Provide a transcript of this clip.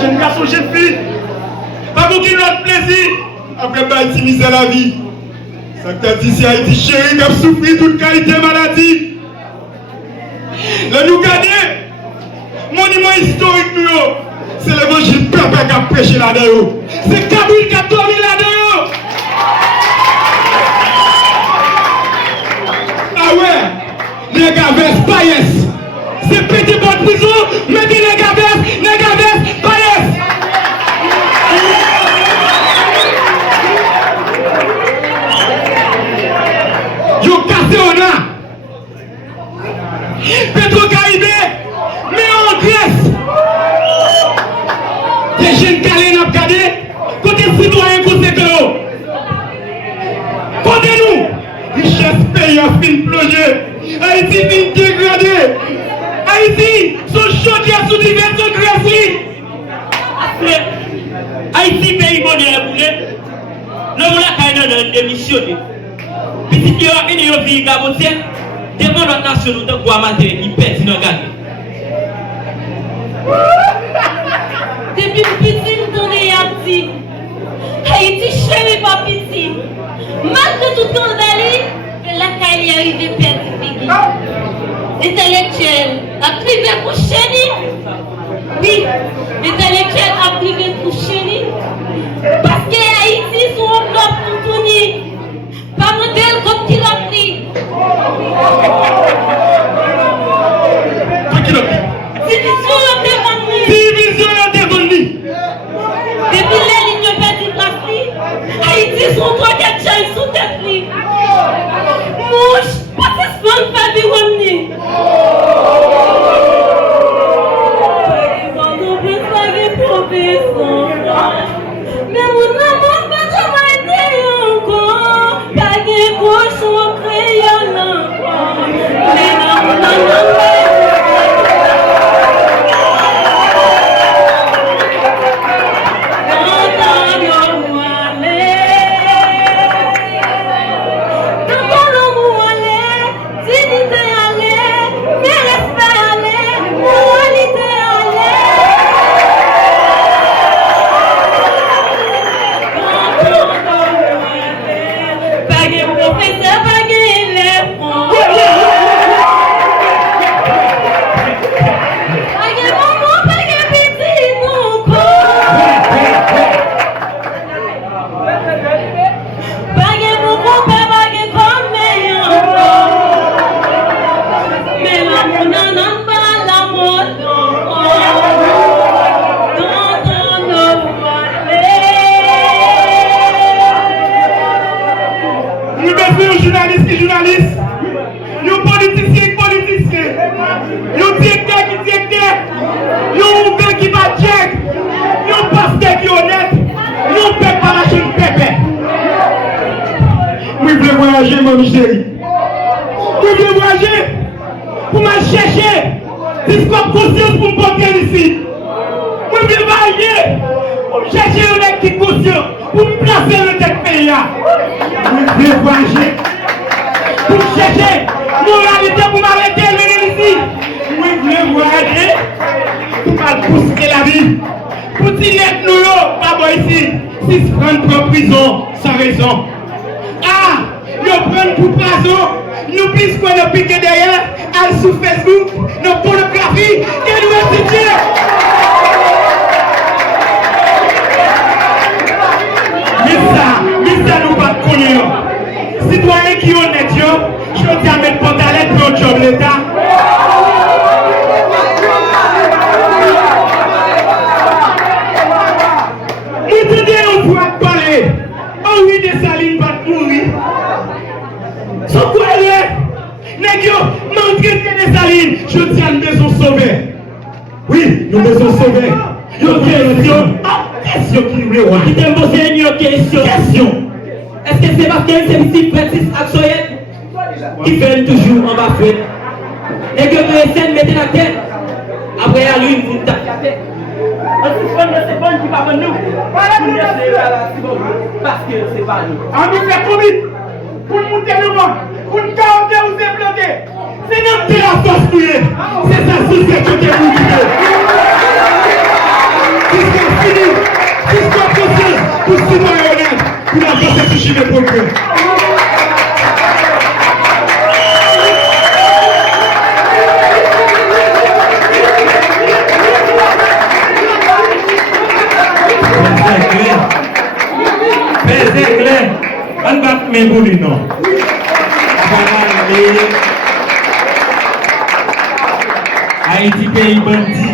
Jeune garçon, jeune fille, pas beaucoup qui notre plaisir après Haïti misère la vie. Ça t'a dit si Haïti chéri qui a souffert toute qualité maladie. Là nous garder, monument historique nous, c'est l'évangile peuple qui a prêché là-dedans. C'est Kaboul qui a dormi là-dedans. Ah ouais, les gars, païens. C'est petit bon prison, mais dit les gars, païens. Yo cassé on a. Petro-Caraïbes, mais en Grèce. Des jeunes calés n'a pas gardé. Côté citoyen conséquent. Côté nous, richesse pays a fin plongé. Haïti fin dégradé. Haïti, son chantier sous divers son Grèce. Haïti pays moderne boulé. L'homme là qui a démissionné. Petit qui a fini de vivre Gabotier, devant notre nation, nous devons amater, il pète dans le gars. Depuis petit, nous sommes Haïti. Haïti, chéri, pas petit. Malgré tout le temps d'aller, la caille est arrivée perdu. L'intellectuel a privé pour chéri. Oui, l'intellectuel a privé pour chéri. Parce que Haïti, sont en bloc pour tourner. Pas modèle comme qui l'a pris. Qui l'a pris? Division l'a dévenu. Division l'a dévenu. Depuis les lignes perdues de la fille, Haïti sont trois quatre gens sous tête pris. Mouche, pas de soin pas de ramener. Mais mon amour pas travailler encore. Pas de poisson crayon encore. Mais non. Mon chéri, vous voulez voyager pour me chercher des conscience pour me porter ici. Vous voulez voyager pour me chercher un qui conscient pour me placer dans cette pays. Vous voulez voyager pour me chercher moralité pour m'arrêter venir ici. Vous voulez voyager pour me pousser la vie. Pour dire nous, pas ici, 6 francs pour prison sans raison. Ah! Nous prenons pour poison, nous puisqu'on a piqué derrière, à sur Facebook, nos pornographies, et nous étudier. Mais ça nous pas connaître. Citoyens qui sont honnêtes, je dis à mettre pantalette pour le job l'État. Nous disons, on doit parler. Oh oui, des salines pas mourir. Son quoi elle est? Négio, m'entraîne des salines. Je dis à nous besoin sauver. Oui, nous besoin sauver. Une question. Ah, question qui nous le voit. Qui t'a posé une question? Question. Est-ce Est-ce que c'est parce qu'il y a une ici, Francis Aksoyet, qui fait toujours en bas fait? Et que le SN mettait la tête. Après, à lui, il tape la tête. C'est bon qui va venir nous. Parce que c'est pas nous. On nous fait combien? Pour monter devant, pour nous garder ou se planter. C'est notre terrasse force pour eux. C'est ça, c'est ce que tu as voulu dire. Jusqu'à fini, jusqu'à procès, pour citoyen honnête, pour la force de toucher les progrès. C'est clair. On va mettre pour lui, non. Haïti pays bandit.